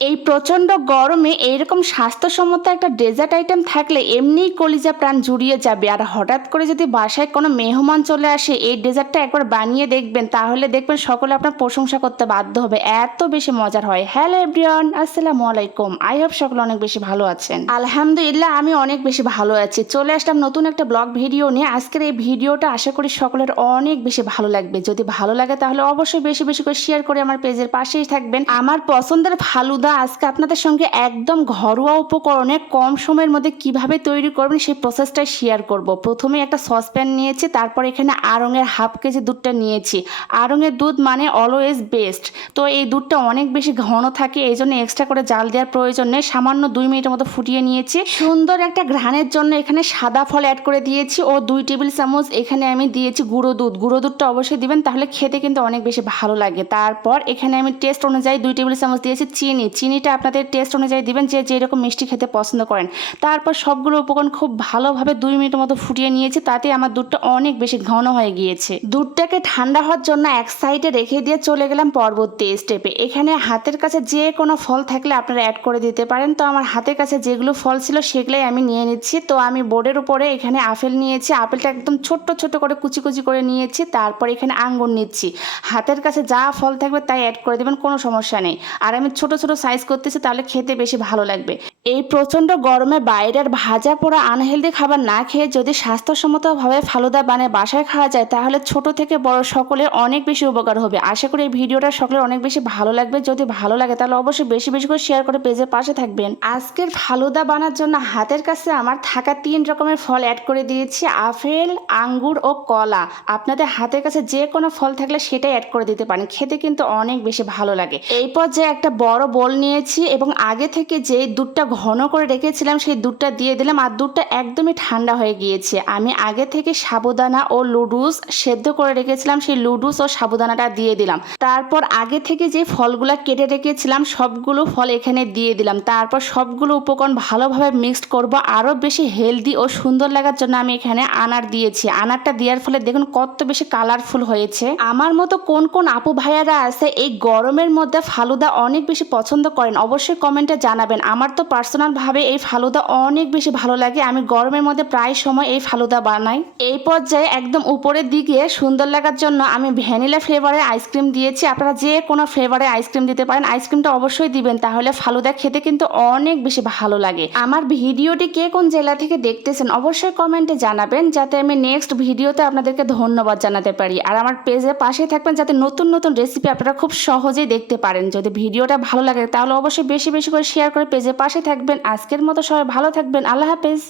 এই প্রচণ্ড গরমে এইরকম স্বাস্থ্যসম্মত একটা ডেজার্ট আইটেম থাকলে এমনিই কলিজা প্রাণ জুড়িয়ে যাবে। আর হঠাৎ করে যদি বাসায় কোনো মেহমান চলে আসে, এই ডেজার্টটা একবার বানিয়ে দেখবেন, তাহলে দেখবেন সকলে আপনার প্রশংসা করতে বাধ্য হবে। এত বেশি মজার হয়। হ্যালো এভরিওয়ান আসসালামু আলাইকুম। আই হোপ সকলে অনেক বেশি ভালো আছেন। আলহামদুলিল্লাহ, আমি অনেক বেশি ভালো আছি। চলে আসলাম নতুন একটা ব্লগ ভিডিও নিয়ে। আজকের এই ভিডিওটা আশা করি সকলের অনেক বেশি ভালো লাগবে। যদি ভালো লাগে, তাহলে অবশ্যই বেশি বেশি করে শেয়ার করে আমার পেজের পাশেই থাকবেন। আমার পছন্দের ফালুদা আজকে আপনাদের সঙ্গে একদম ঘরোয়া উপকরণে কম সময়ের মধ্যে কীভাবে তৈরি করবেন সেই প্রসেসটা শেয়ার করব। প্রথমে একটা সসপ্যান নিয়েছি, তারপর এখানে আড়ঙের হাফ কেজি দুধটা নিয়েছি। আড়ঙের দুধ মানে অলওয়েজ বেস্ট তো এই দুধটা অনেক বেশি ঘন থাকে এই জন্য এক্সট্রা করে জাল দেওয়ার প্রয়োজন নেই। সামান্য দুই মিনিটের মতো ফুটিয়ে নিয়েছি। সুন্দর একটা ঘ্রাণের জন্য এখানে সাদা ফল অ্যাড করে দিয়েছি ও দুই টেবিল চামচ এখানে আমি দিয়েছি গুঁড়ো দুধ। গুঁড়ো দুধটা অবশ্যই দিবেন, তাহলে খেতে কিন্তু অনেক বেশি ভালো লাগে। তারপর এখানে আমি টেস্ট অনুযায়ী দুই টেবিল চামচ দিয়েছি চিনি। চিনিটা আপনাদের টেস্ট অনুযায়ী দিবেন, যে যেরকম মিষ্টি খেতে পছন্দ করেন। তারপর সবগুলো উপকরণ খুব ভালোভাবে দুই মিনিটের মতো ফুটিয়ে নিয়েছি, তাতে আমার দুধটা অনেক বেশি ঘন হয়ে গিয়েছে। দুধটাকে ঠান্ডা হওয়ার জন্য এক সাইডে রেখে দিয়ে চলে গেলাম পরবর্তী স্টেপে এখানে হাতের কাছে যে কোনো ফল থাকলে আপনারা অ্যাড করে দিতে পারেন। তো আমার হাতের কাছে যেগুলো ফল ছিল সেগুলোই আমি নিয়ে নিচ্ছি। তো আমি বোর্ডের উপরে এখানে আপেল নিয়েছি, আপেলটা একদম ছোট্ট ছোট করে কুচি কুচি করে নিয়েছি, তারপর এখানে আঙ্গুর নিচ্ছি। হাতের কাছে যা ফল থাকবে তাই অ্যাড করে দেবেন, কোনো সমস্যা নেই। আর আমি ছোট ছোট সাইজ করতেছে তাহলে খেতে বেশি ভালো লাগবে। এই প্রচণ্ড গরমে বাইরের ভাজা পোড়া আনহেলদি খাবার না খেয়ে যদি স্বাস্থ্যসম্মতভাবে ফালুদা বানিয়ে বাসায় খাওয়া যায়, তাহলে ছোট থেকে বড় সকলের অনেক বেশি উপকার হবে। আশা করি এই ভিডিওটা সকলের অনেক বেশি ভালো লাগবে। যদি ভালো লাগে, তাহলে অবশ্যই বেশি বেশি করে শেয়ার করে পেজের পাশে থাকবেন। আজকের ফালুদা বানার জন্য হাতের কাছে আমার থাকা তিন রকমের ফল অ্যাড করে দিয়েছি। আপেল, আঙ্গুর ও কলা। আপনাদের হাতের কাছে যে কোনো ফল থাকলে সেটাই অ্যাড করে দিতে পারেন। খেতে কিন্তু অনেক বেশি ভালো লাগে। এই পর্যায়ে একটা বড় বোল নিয়েছি এবং আগে থেকে যে দুধটা ঘন করে রেখেছিলাম, সেই দুধটা দিয়ে দিলাম আর দুধটা একদমই ঠান্ডা হয়ে গিয়েছে। আমি আগে থেকে সাবুদানা ও লুডুস সেদ্ধ করে রেখেছিলাম, সেই লুডুস ও সাবুদানাটা দিয়ে দিলাম। তারপর আগে থেকে যে ফলগুলা কেটে রেখেছিলাম, সবগুলো ফল এখানে দিয়ে দিলাম। তারপর সবগুলো উপকরণ ভালোভাবে মিক্সড করব, আরও বেশি হেলদি ও সুন্দর লাগার জন্য আমি এখানে আনার দিয়েছি। আনারটা দেওয়ার ফলে দেখুন কত বেশি কালারফুল হয়েছে। আমার মতো কোন কোন আপু ভাইয়ারা আছে, এই গরমের মধ্যে ফালুদা অনেক বেশি পছন্দ করেন, অবশ্যই কমেন্টে জানাবেন। আমার তো পার্সোনালভাবে এই ফালুদা অনেক বেশি ভালো লাগে। আমি গরমের মধ্যে প্রায় সময় এই ফালুদা বানাই। এই পর্যায়ে একদম উপরের দিকে সুন্দর লাগার জন্য আমি ভ্যানিলা ফ্লেভারের আইসক্রিম দিয়েছি। আপনারা যে কোনো ফ্লেভারের আইসক্রিম দিতে পারেন। আইসক্রিমটা অবশ্যই দিবেন, তাহলে ফালুদা খেতে কিন্তু অনেক বেশি ভালো লাগে। আমার ভিডিওটি কে কোন জেলা থেকে দেখতেছেন অবশ্যই কমেন্টে জানাবেন, যাতে আমি নেক্সট ভিডিওতে আপনাদেরকে ধন্যবাদ জানাতে পারি। আর আমার পেজের পাশে থাকবেন, যাতে নতুন নতুন রেসিপি আপনারা খুব সহজেই দেখতে পারেন। যদি ভিডিওটা ভালো লাগে, তাহলে অবশ্যই বেশি বেশি করে শেয়ার করে পেজের পাশে থাকবেন আজকের মতো সবাই ভালো থাকবেন আল্লাহ হাফেজ।